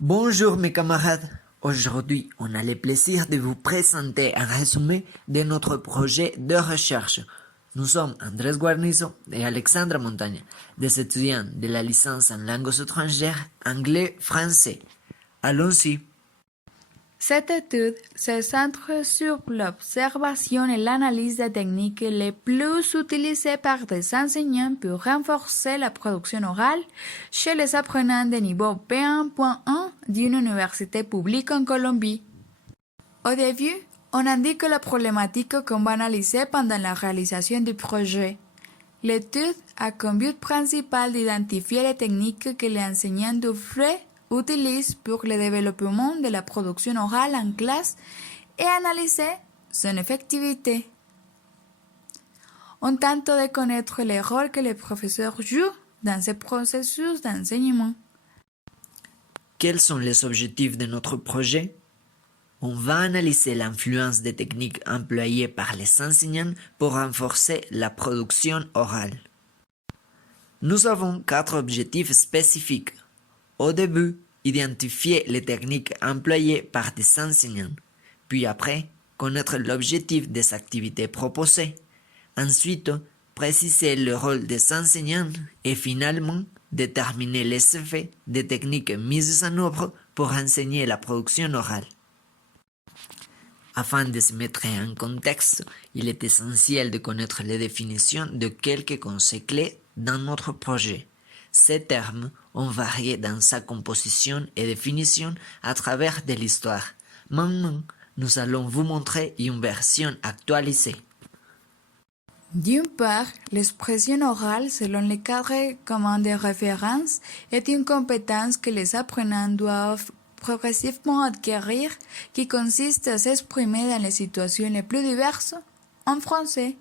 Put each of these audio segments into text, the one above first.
Bonjour mes camarades. Aujourd'hui, on a le plaisir de vous présenter un résumé de notre projet de recherche. Nous sommes Andrés Guarnizo et Alexandra Montagne, des étudiants de la licence en langues étrangères anglais-français. Allons-y. Cette étude se centre sur l'observation et l'analyse des techniques les plus utilisées par des enseignants pour renforcer la production orale chez les apprenants de niveau B1.1 d'une université publique en Colombie. Au début, on indique la problématique qu'on va analyser pendant la réalisation du projet. L'étude a comme but principal d'identifier les techniques que les enseignants devraient utilise pour le développement de la production orale en classe et analyser son effectivité. On tente de connaître le rôle que les professeurs jouent dans ce processus d'enseignement. Quels sont les objectifs de notre projet? On va analyser l'influence des techniques employées par les enseignants pour renforcer la production orale. Nous avons 4 objectifs spécifiques. Au début, identifier les techniques employées par des enseignants, puis après, connaître l'objectif des activités proposées. Ensuite, préciser le rôle des enseignants et finalement, déterminer les effets des techniques mises en œuvre pour enseigner la production orale. Afin de se mettre en contexte, il est essentiel de connaître les définitions de quelques concepts clés dans notre projet. Ces termes ont varié dans sa composition et définition à travers de l'histoire. Maintenant, nous allons vous montrer une version actualisée. D'une part, l'expression orale selon les cadres communs de référence est une compétence que les apprenants doivent progressivement acquérir qui consiste à s'exprimer dans les situations les plus diverses en français.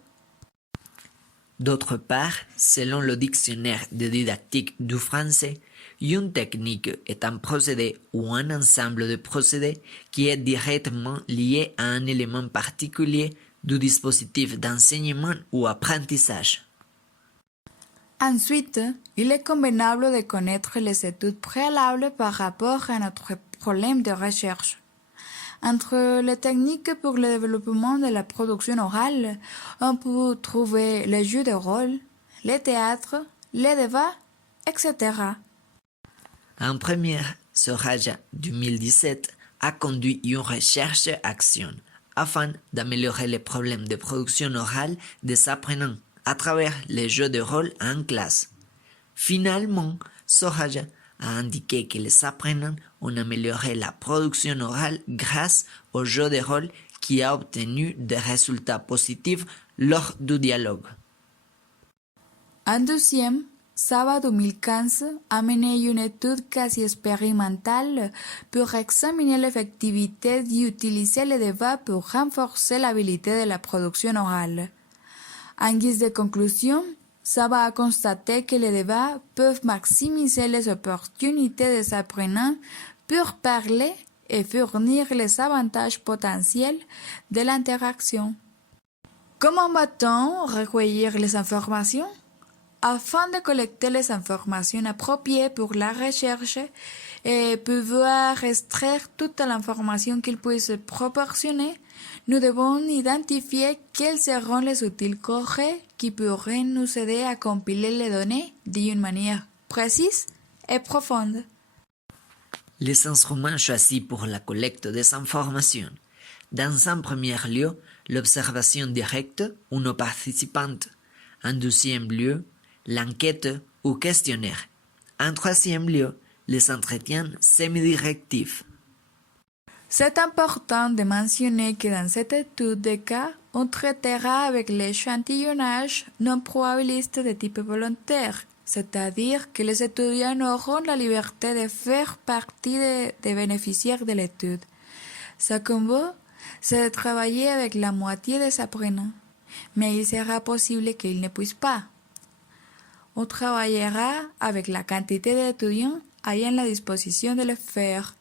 D'autre part, selon le dictionnaire de didactique du français, une technique est un procédé ou un ensemble de procédés qui est directement lié à un élément particulier du dispositif d'enseignement ou apprentissage. Ensuite, il est convenable de connaître les études préalables par rapport à notre problème de recherche. Entre les techniques pour le développement de la production orale, on peut trouver les jeux de rôle, le théâtre, les débats, etc. En première, Soraja 2017 a conduit une recherche-action afin d'améliorer les problèmes de production orale des apprenants à travers les jeux de rôle en classe. Finalement, Soraja a indiqué que les apprenants ont amélioré la production orale grâce au jeu de rôle qui a obtenu des résultats positifs lors du dialogue. En deuxième, Saba 2015 a mené une étude quasi expérimentale pour examiner l'effectivité d'utiliser le débat pour renforcer l'habilité de la production orale. En guise de conclusion, Saba a constaté que les débats peuvent maximiser les opportunités des apprenants pour parler et fournir les avantages potentiels de l'interaction. Comment va-t-on recueillir les informations? Afin de collecter les informations appropriées pour la recherche et pouvoir extraire toute l'information qu'ils puissent proportionner, nous devons identifier quels seront les outils corrects qui pourraient nous aider à compiler les données d'une manière précise et profonde. Les instruments choisis pour la collecte des informations. Dans un premier lieu, l'observation directe ou non participante. En deuxième lieu, l'enquête ou questionnaire. En troisième lieu, les entretiens semi-directifs. C'est important de mentionner que dans cette étude de cas, on traitera avec l'échantillonnage non probabiliste de type volontaire, c'est-à-dire que les étudiants auront la liberté de faire partie des bénéficiaires de l'étude. Ce combo, c'est de travailler avec la moitié des apprenants, mais il sera possible qu'ils ne puissent pas. On travaillera avec la quantité d'étudiants ayant la disposition de le faire.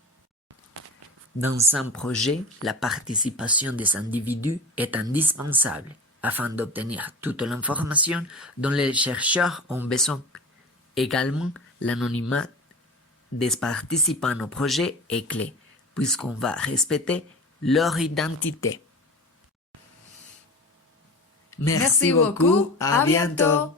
Dans un projet, la participation des individus est indispensable afin d'obtenir toute l'information dont les chercheurs ont besoin. Également, l'anonymat des participants au projet est clé, puisqu'on va respecter leur identité. Merci beaucoup, à bientôt.